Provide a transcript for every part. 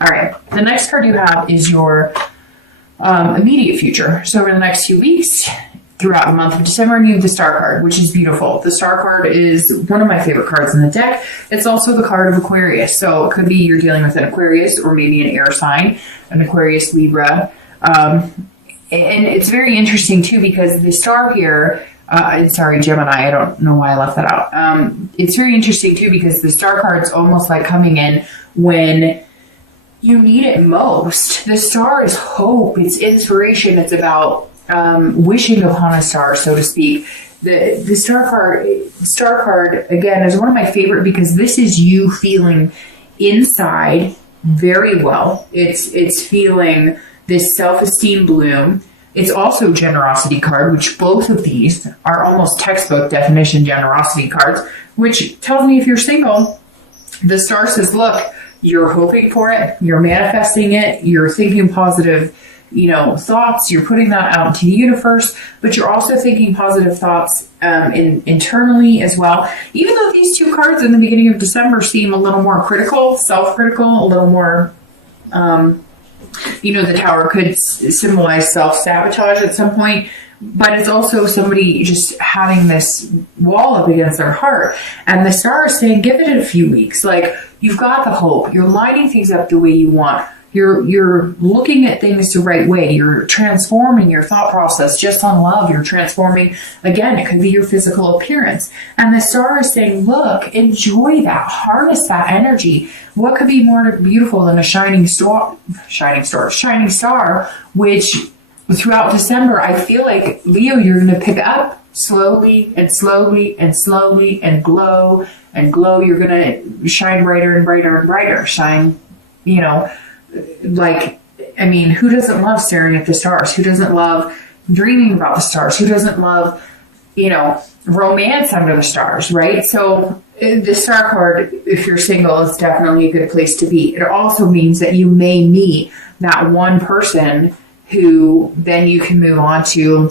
All right. The next card you have is your immediate future. So over the next few weeks, throughout the month of December, you have the Star card, which is beautiful. The Star card is one of my favorite cards in the deck. It's also the card of Aquarius. So it could be you're dealing with an Aquarius or maybe an air sign, an Aquarius, Libra. And it's very interesting too, because the Star here, sorry, Gemini, I don't know why I left that out. It's very interesting too, because the Star card's almost like coming in when you need it most. The Star is hope, it's inspiration, it's about wishing upon a star, so to speak. The Star card again is one of my favorite, because this is you feeling inside very well. It's feeling this self-esteem bloom. It's also generosity card, which both of these are almost textbook definition generosity cards, which tells me if you're single, the Star says, look, you're hoping for it, you're manifesting it, you're thinking positive, thoughts, you're putting that out into the universe, but you're also thinking positive thoughts internally as well. Even though these two cards in the beginning of December seem a little more critical, self-critical, a little more, the Tower could symbolize self-sabotage at some point, but it's also somebody just having this wall up against their heart. And the Star is saying, give it a few weeks. Like, you've got the hope. You're lining things up the way you want. You're looking at things the right way. You're transforming your thought process just on love. You're transforming, again, it could be your physical appearance. And the Star is saying, look, enjoy that, harness that energy. What could be more beautiful than a shining star, which throughout December, I feel like, Leo, you're going to pick up slowly and slowly and slowly and glow and glow. You're going to shine brighter and brighter and brighter. Shine, who doesn't love staring at the stars? Who doesn't love dreaming about the stars? Who doesn't love, romance under the stars, right? So the Star card, if you're single, is definitely a good place to be. It also means that you may meet that one person who then you can move on to,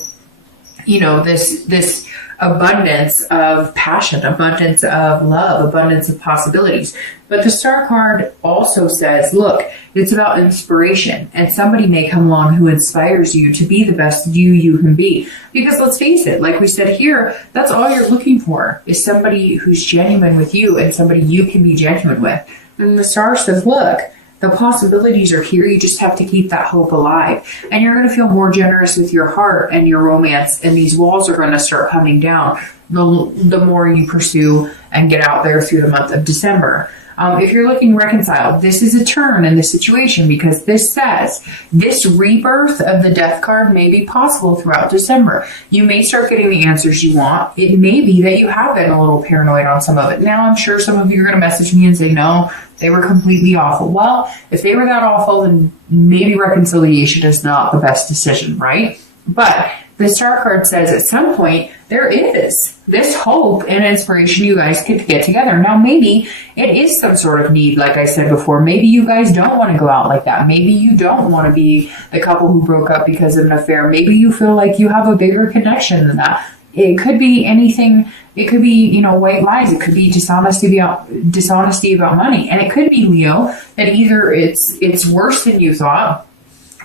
this abundance of passion, abundance of love, abundance of possibilities. But the Star card also says, look, it's about inspiration, and somebody may come along who inspires you to be the best you can be. Because let's face it, like we said here, that's all you're looking for, is somebody who's genuine with you and somebody you can be genuine with. And the Star says, look, the possibilities are here. You just have to keep that hope alive. And you're going to feel more generous with your heart and your romance. And these walls are going to start coming down the more you pursue and get out there through the month of December. If you're looking reconciled, this is a turn in the situation, because this says this rebirth of the Death card may be possible throughout December. You may start getting the answers you want. It may be that you have been a little paranoid on some of it. Now, I'm sure some of you are going to message me and say, no, they were completely awful. Well, if they were that awful, then maybe reconciliation is not the best decision, right? But the Star card says at some point there is this hope and inspiration you guys could get together. Now, maybe it is some sort of need, like I said before. Maybe you guys don't want to go out like that. Maybe you don't want to be the couple who broke up because of an affair. Maybe you feel like you have a bigger connection than that. It could be anything. It could be, white lies. It could be dishonesty about money. And it could be, Leo, that either it's worse than you thought,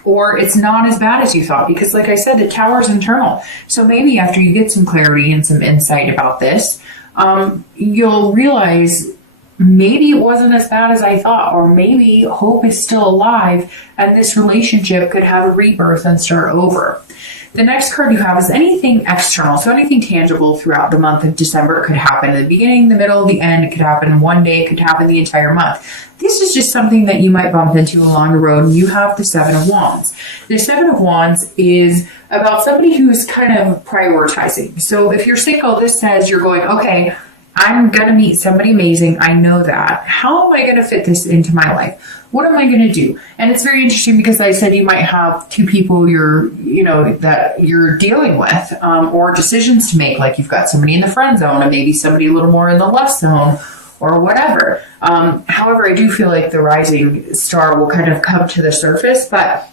or it's not as bad as you thought, because like I said, the Tower's internal. So maybe after you get some clarity and some insight about this, you'll realize maybe it wasn't as bad as I thought, or maybe hope is still alive and this relationship could have a rebirth and start over. The next card you have is anything external, so anything tangible throughout the month of December. It could happen in the beginning, the middle, the end. It could happen one day. It could happen the entire month. This is just something that you might bump into along the road, and you have the Seven of Wands. The Seven of Wands is about somebody who's kind of prioritizing. So if you're single, this says you're going, okay, I'm going to meet somebody amazing. I know that. How am I going to fit this into my life? What am I going to do? And it's very interesting because I said you might have two people that you're dealing with, or decisions to make. Like you've got somebody in the friend zone and maybe somebody a little more in the lust zone or whatever. However, I do feel like the rising star will kind of come to the surface, but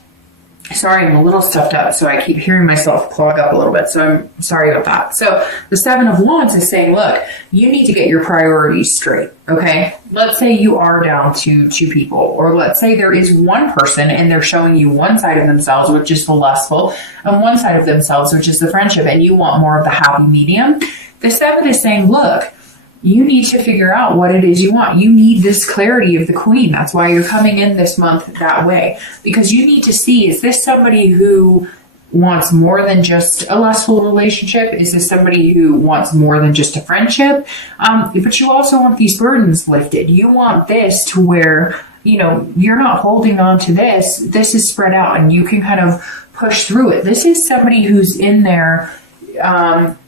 Sorry, I'm a little stuffed up, so I keep hearing myself clog up a little bit, so I'm sorry about that. So the Seven of Wands is saying, look, you need to get your priorities straight, okay? Let's say you are down to 2 people, or let's say there is one person and they're showing you one side of themselves, which is the lustful, and one side of themselves, which is the friendship, and you want more of the happy medium. The 7 is saying, look, you need to figure out what it is you want. You need this clarity of the Queen. That's why you're coming in this month that way. Because you need to see, is this somebody who wants more than just a lustful relationship? Is this somebody who wants more than just a friendship? But you also want these burdens lifted. You want this to where, you're not holding on to this. This is spread out and you can kind of push through it. This is somebody who's in there.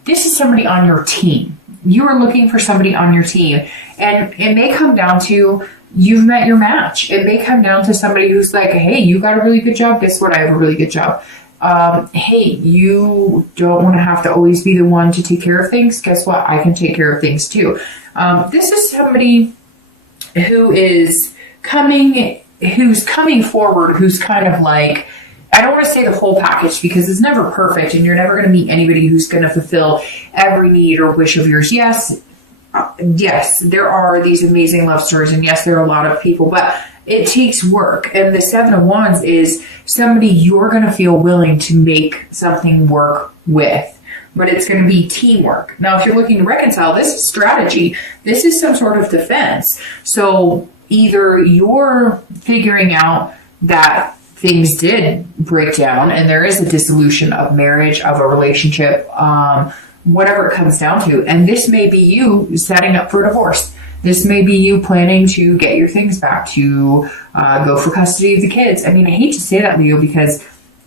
This is somebody on your team. You are looking for somebody on your team, and it may come down to you've met your match. It may come down to somebody who's like, hey, you got a really good job. Guess what? I have a really good job. Hey, you don't want to have to always be the one to take care of things. Guess what? I can take care of things too. This is somebody who's coming forward, who's kind of like, I don't want to say the whole package because it's never perfect and you're never going to meet anybody who's going to fulfill every need or wish of yours. Yes, there are these amazing love stories, and yes, there are a lot of people, but it takes work. And the 7 of Wands is somebody you're going to feel willing to make something work with, but it's going to be teamwork. Now, if you're looking to reconcile, this is strategy. This is some sort of defense. So either you're figuring out that things did break down and there is a dissolution of marriage, of a relationship, whatever it comes down to. And this may be you setting up for divorce. This may be you planning to get your things back, to go for custody of the kids. I mean, I hate to say that, Leo, because,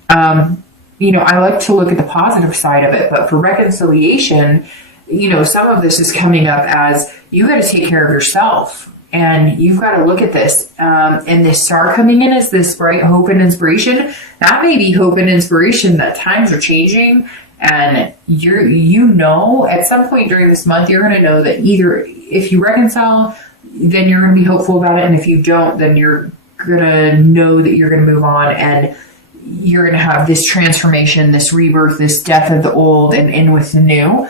I like to look at the positive side of it. But for reconciliation, some of this is coming up as you got to take care of yourself. And you've got to look at this. And this star coming in is this bright hope and inspiration. That may be hope and inspiration that times are changing. And at some point during this month, you're going to know that either if you reconcile, then you're going to be hopeful about it. And if you don't, then you're going to know that you're going to move on and you're going to have this transformation, this rebirth, this death of the old and in with the new.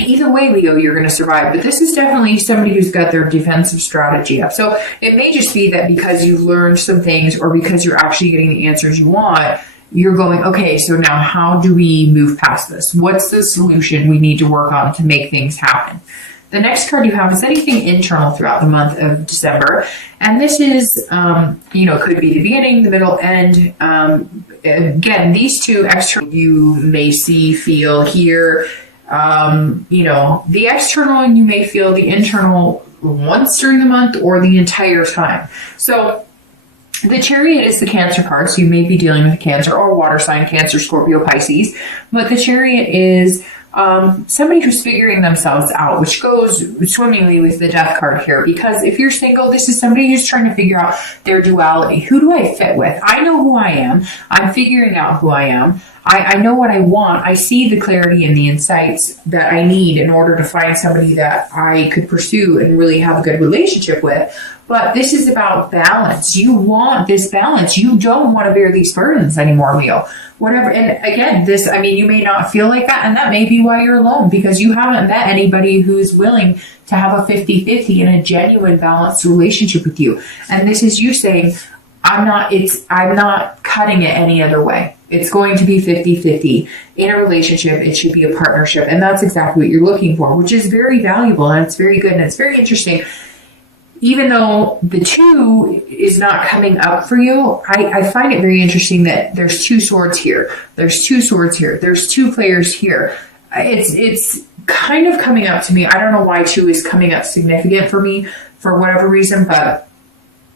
Either way, Leo, you're going to survive. But this is definitely somebody who's got their defensive strategy up. So it may just be that because you've learned some things or because you're actually getting the answers you want, you're going, okay, so now how do we move past this? What's the solution we need to work on to make things happen? The next card you have is anything internal throughout the month of December. And this is, could be the beginning, the middle, end. Again, these two external you may see, feel, hear. The external and you may feel the internal once during the month or the entire time. So the Chariot is the Cancer card, so you may be dealing with a Cancer or water sign, Cancer, Scorpio, Pisces. But the Chariot is somebody who's figuring themselves out, which goes swimmingly with the Death card here. Because if you're single, this is somebody who's trying to figure out their duality. Who do I fit with? I know who I am. I'm figuring out who I am. I know what I want. I see the clarity and the insights that I need in order to find somebody that I could pursue and really have a good relationship with. But this is about balance. You want this balance. You don't want to bear these burdens anymore, Leo. Whatever. And again, you may not feel like that. And that may be why you're alone, because you haven't met anybody who's willing to have a 50-50 and a genuine balanced relationship with you. And this is you saying, I'm not cutting it any other way. It's going to be 50-50. In a relationship, it should be a partnership. And that's exactly what you're looking for, which is very valuable and it's very good and it's very interesting. Even though the 2 is not coming up for you, I find it very interesting that there's 2 swords here. There's 2 swords here. There's 2 players here. It's kind of coming up to me. I don't know why 2 is coming up significant for me for whatever reason, but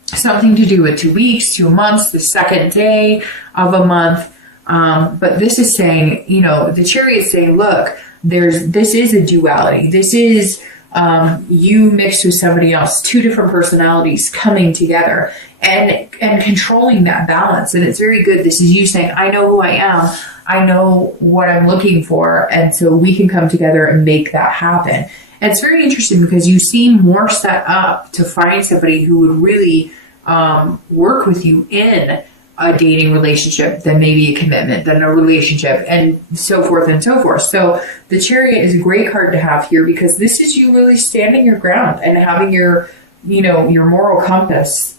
something to do with 2 weeks, 2 months, the second day of a month. But this is saying, the Chariot is saying, look, this is a duality. This is you mixed with somebody else, 2 different personalities coming together and controlling that balance. And it's very good. This is you saying, I know who I am. I know what I'm looking for. And so we can come together and make that happen. And it's very interesting because you seem more set up to find somebody who would really work with you in a dating relationship, then maybe a commitment, then a relationship, and so forth and so forth. So the Chariot is a great card to have here because this is you really standing your ground and having your, your moral compass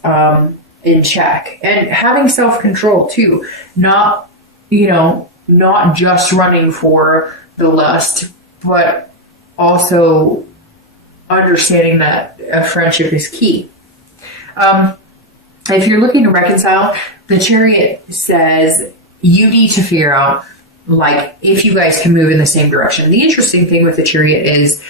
in check, and having self-control too. Not just running for the lust, but also understanding that a friendship is key. If you're looking to reconcile, the Chariot says you need to figure out, like, if you guys can move in the same direction. The interesting thing with the Chariot is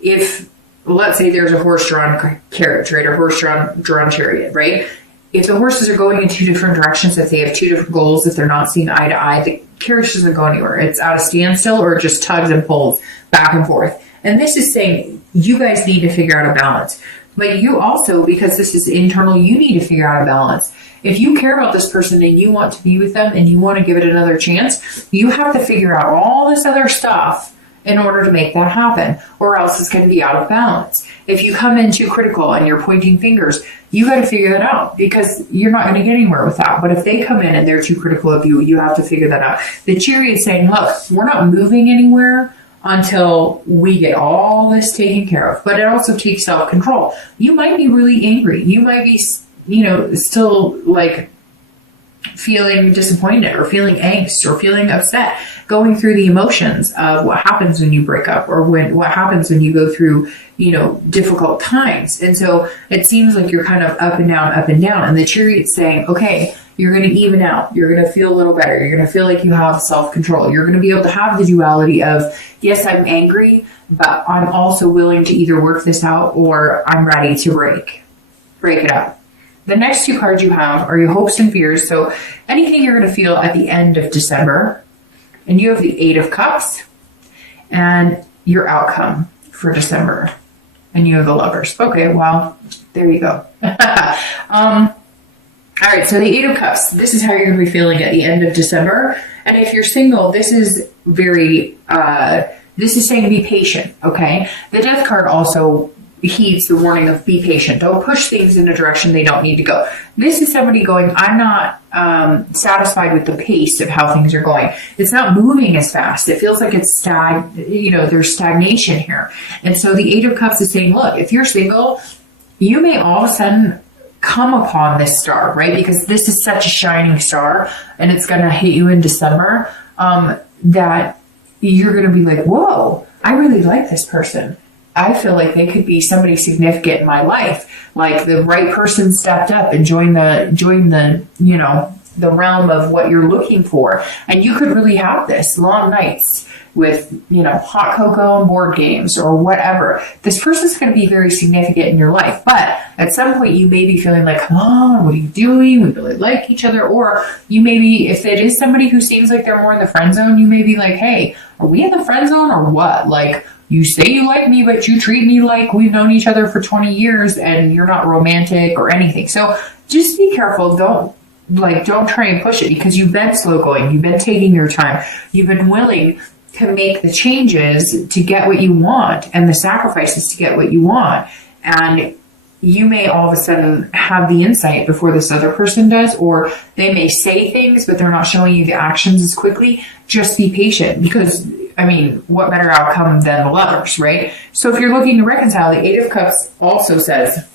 if, let's say there's a horse-drawn carriage, right? A horse-drawn chariot, right? If the horses are going in two different directions, if they have two different goals, if they're not seeing eye to eye, the carriage doesn't go anywhere. It's at a standstill or just tugs and pulls back and forth. And this is saying you guys need to figure out a balance. But you also, because this is internal, you need to figure out a balance. If you care about this person and you want to be with them and you want to give it another chance, you have to figure out all this other stuff in order to make that happen, or else it's going to be out of balance. If you come in too critical and you're pointing fingers, you got to figure that out because you're not going to get anywhere with that. But if they come in and they're too critical of you, you have to figure that out. The Chariot is saying, look, we're not moving anywhere until we get all this taken care of. But it also takes self-control. You might be really angry. You might be, still like feeling disappointed or feeling angst or feeling upset, going through the emotions of what happens when you break up or what happens when you go through, difficult times. And so it seems like you're kind of up and down, up and down. And the Chariot's saying, okay, you're going to even out. You're going to feel a little better. You're going to feel like you have self-control. You're going to be able to have the duality of, yes, I'm angry, but I'm also willing to either work this out or I'm ready to break it up. The next two cards you have are your hopes and fears. So anything you're going to feel at the end of December. And you have the Eight of Cups and your outcome for December. And you have the Lovers. Okay, well, there you go. All right, so the Eight of Cups. This is how you're going to be feeling at the end of December. And if you're single, this is this is saying be patient, okay? The Death card also heeds the warning of be patient. Don't push things in a direction they don't need to go. This is somebody going, I'm not satisfied with the pace of how things are going. It's not moving as fast. It feels like it's there's stagnation here. And so the Eight of Cups is saying, look, if you're single, you may all of a sudden come upon this star, right? Because this is such a shining star and it's going to hit you in December, that you're going to be like, whoa, I really like this person. I feel like they could be somebody significant in my life. Like the right person stepped up and joined the the realm of what you're looking for. And you could really have this long nights with, hot cocoa and board games or whatever. This person's going to be very significant in your life. But at some point you may be feeling like, come on, what are you doing? We really like each other. Or you may be, if it is somebody who seems like they're more in the friend zone, you may be like, hey, are we in the friend zone or what? Like, you say you like me, but you treat me like we've known each other for 20 years and you're not romantic or anything. So just be careful. Don't try and push it because you've been slow going. You've been taking your time. You've been willing to make the changes to get what you want and the sacrifices to get what you want. And you may all of a sudden have the insight before this other person does, or they may say things, but they're not showing you the actions as quickly. Just be patient because, what better outcome than the Lovers, right? So if you're looking to reconcile, the Eight of Cups also says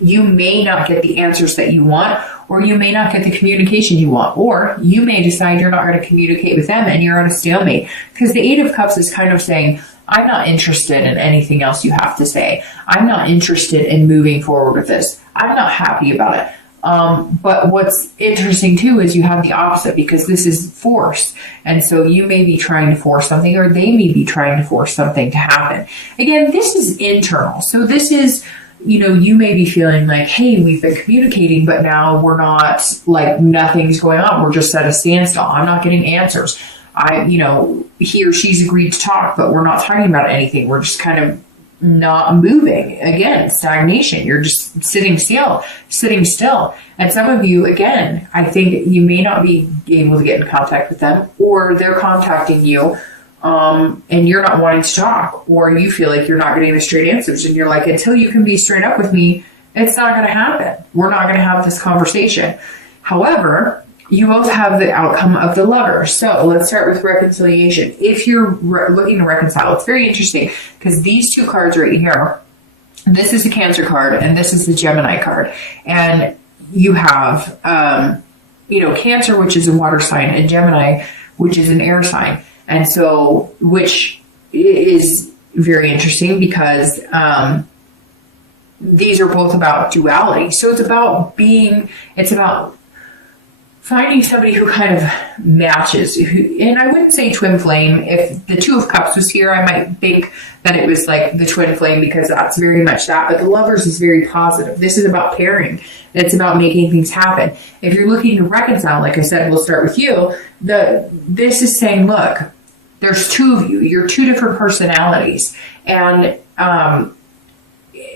you may not get the answers that you want, or you may not get the communication you want, or you may decide you're not going to communicate with them and you're at a stalemate. Because the Eight of Cups is kind of saying, I'm not interested in anything else you have to say. I'm not interested in moving forward with this. I'm not happy about it. But what's interesting too is you have the opposite because this is force. And so you may be trying to force something or they may be trying to force something to happen. Again, this is internal. So this is, you may be feeling like, hey, we've been communicating, but now we're not, like, nothing's going on. We're just at a standstill. I'm not getting answers. He or she's agreed to talk, but we're not talking about anything. We're just kind of not moving. Again, stagnation. You're just sitting still. And some of you, again, I think you may not be able to get in contact with them, or they're contacting you, and you're not wanting to talk, or you feel like you're not getting the straight answers, and you're like, until you can be straight up with me, it's not going to happen. We're not going to have this conversation. However, you both have the outcome of the lover. So let's start with reconciliation. If you're looking to reconcile, it's very interesting because these two cards right here, this is a Cancer card and this is the Gemini card. And you have, Cancer, which is a water sign, and Gemini, which is an air sign. And so, which is very interesting because these are both about duality. So it's about finding somebody who kind of matches, and I wouldn't say twin flame. If the Two of Cups was here, I might think that it was like the twin flame because that's very much that. But the Lovers is very positive. This is about pairing. It's about making things happen. If you're looking to reconcile, like I said, we'll start with you. This is saying, look, there's two of you. You're two different personalities, and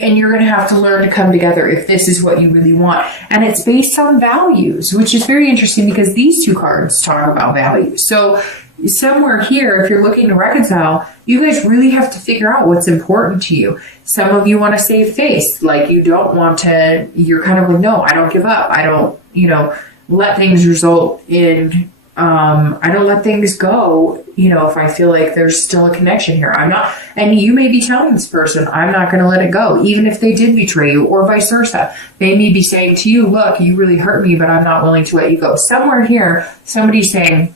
you're going to have to learn to come together if this is what you really want. And it's based on values, which is very interesting because these two cards talk about values. So somewhere here, if you're looking to reconcile, you guys really have to figure out what's important to you. Some of you want to save face. Like you don't want to, you're kind of like, no, I don't give up. I don't, let things result in, I don't let things go, if I feel like there's still a connection here. I'm not, and you may be telling this person, I'm not going to let it go, even if they did betray you, or vice versa. They may be saying to you, look, you really hurt me, but I'm not willing to let you go. Somewhere here, somebody's saying,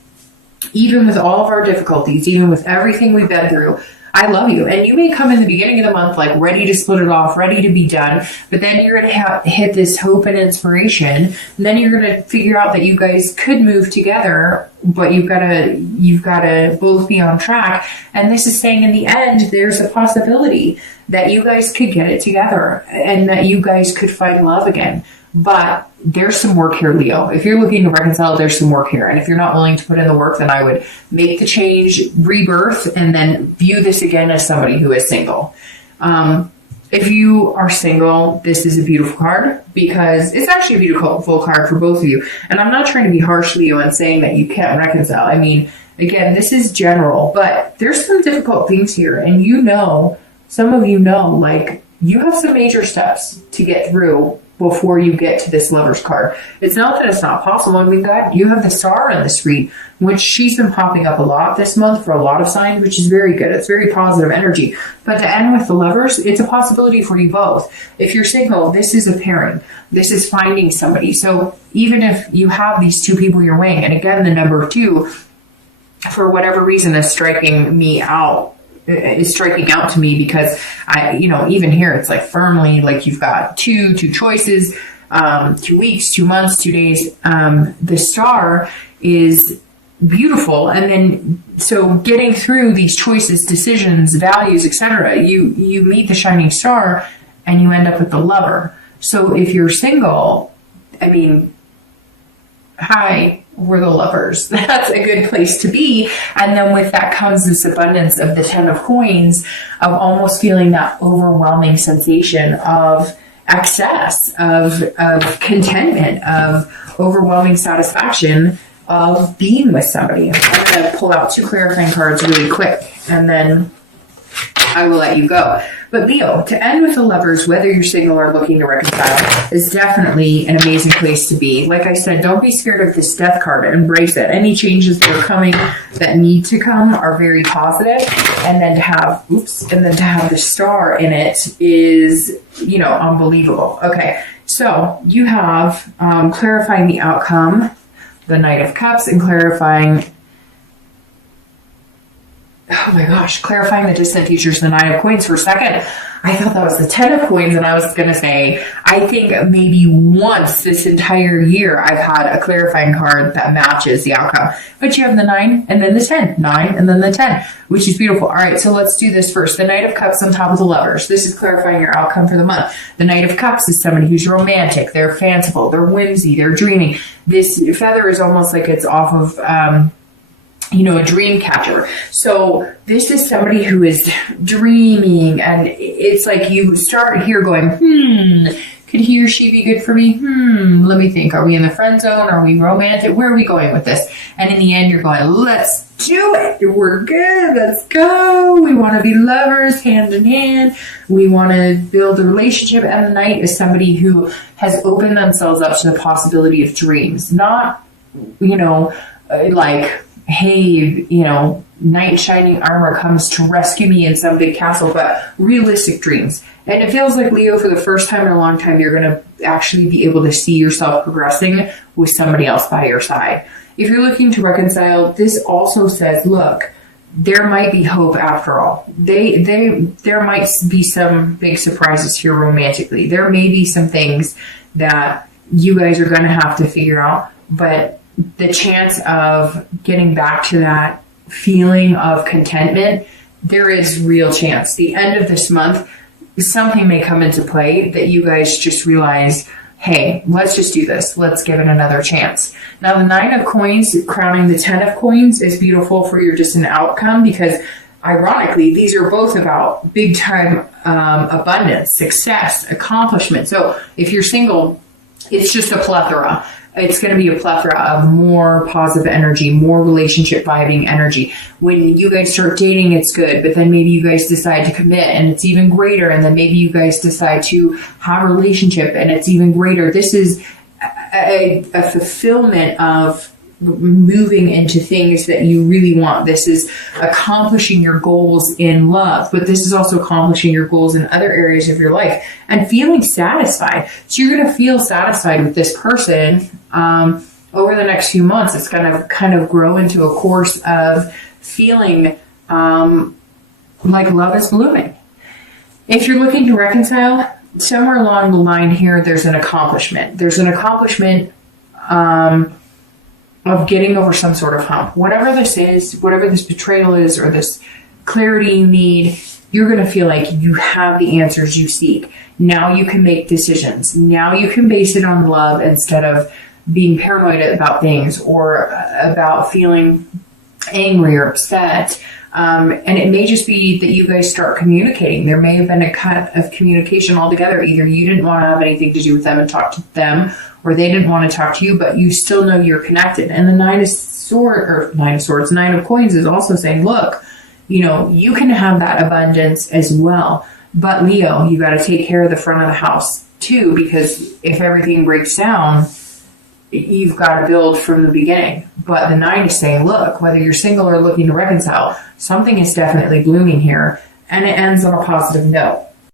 even with all of our difficulties, even with everything we've been through, I love you. And you may come in the beginning of the month like ready to split it off, ready to be done, but then you're going to hit this hope and inspiration. And then you're going to figure out that you guys could move together, but you've got to both be on track. And this is saying in the end, there's a possibility that you guys could get it together and that you guys could find love again. But there's some work here, Leo. If you're looking to reconcile, there's some work here. And if you're not willing to put in the work, then I would make the change, rebirth, and then view this again as somebody who is single. If you are single, this is a beautiful card because it's actually a beautiful card for both of you. And I'm not trying to be harsh, Leo, and saying that you can't reconcile. I mean, again, this is general, but there's some difficult things here. And some of you know, like, you have some major steps to get through before you get to this Lover's card. It's not that it's not possible. I mean, God, you have the Star in this read, which she's been popping up a lot this month for a lot of signs, which is very good. It's very positive energy. But to end with the Lovers, it's a possibility for you both. If you're single, this is a pairing. This is finding somebody. So even if you have these two people you're weighing, and again, the number 2, for whatever reason, is striking out to me because even here, it's like firmly, like you've got two choices, 2 weeks, 2 months, 2 days. The Star is beautiful. And then, so getting through these choices, decisions, values, etc., you meet the shining star and you end up with the Lover. So if you're single, I mean, hi, we're the Lovers. That's a good place to be. And then with that comes this abundance of the 10 of coins, of almost feeling that overwhelming sensation of excess, of contentment, of overwhelming satisfaction of being with somebody. I'm going to pull out 2 clarifying cards really quick, and then I will let you go. But Leo, to end with the Lovers, whether you're single or looking to reconcile, is definitely an amazing place to be. Like I said, don't be scared of this Death card. Embrace it. Any changes that are coming, that need to come, are very positive. And then to have the Star in it is, unbelievable. Okay, so you have clarifying the outcome, the Knight of Cups, and clarifying the distant futures, the 9 of coins. For a second, I thought that was the 10 of coins, and I was going to say, I think maybe once this entire year I've had a clarifying card that matches the outcome. But you have the 9 and then the 10, 9 and then the 10, which is beautiful. All right, so let's do this first. The Knight of Cups on top of the Lovers. This is clarifying your outcome for the month. The Knight of Cups is somebody who's romantic. They're fanciful. They're whimsy. They're dreaming. This feather is almost like it's off of a dream catcher. So this is somebody who is dreaming, and it's like you start here going, could he or she be good for me? Let me think. Are we in the friend zone? Are we romantic? Where are we going with this? And in the end, you're going, let's do it. We're good. Let's go. We want to be lovers, hand in hand. We want to build a relationship. And the Knight is somebody who has opened themselves up to the possibility of dreams, not like, hey, knight in shining armor comes to rescue me in some big castle, but realistic dreams. And it feels like, Leo, for the first time in a long time, you're going to actually be able to see yourself progressing with somebody else by your side. If you're looking to reconcile, this also says, look, there might be hope after all. There might be some big surprises here romantically. There may be some things that you guys are going to have to figure out, but the chance of getting back to that feeling of contentment, there is real chance. The end of this month, something may come into play that you guys just realize, hey, let's just do this. Let's give it another chance. Now, the 9 of coins crowning the 10 of coins is beautiful for your distant outcome, because ironically, these are both about big time abundance, success, accomplishment. So if you're single, it's just a plethora. It's going to be a plethora of more positive energy, more relationship vibing energy. When you guys start dating, it's good, but then maybe you guys decide to commit and it's even greater. And then maybe you guys decide to have a relationship and it's even greater. This is a fulfillment of moving into things that you really want. This is accomplishing your goals in love, but this is also accomplishing your goals in other areas of your life and feeling satisfied. So you're going to feel satisfied with this person over the next few months. It's going to kind of grow into a course of feeling like love is blooming. If you're looking to reconcile, somewhere along the line here, there's an accomplishment. There's an accomplishment of getting over some sort of hump. Whatever this is, whatever this betrayal is, or this clarity you need, you're going to feel like you have the answers you seek. Now you can make decisions. Now you can base it on love instead of being paranoid about things or about feeling angry or upset. And it may just be that you guys start communicating. There may have been a cut of communication altogether. Either you didn't want to have anything to do with them and talk to them, or they didn't want to talk to you, but you still know you're connected. And the 9 of coins is also saying, look, you can have that abundance as well. But Leo, you got to take care of the front of the house too, because if everything breaks down, you've got to build from the beginning. But the 9 is saying, look, whether you're single or looking to reconcile, something is definitely blooming here. And it ends on a positive note.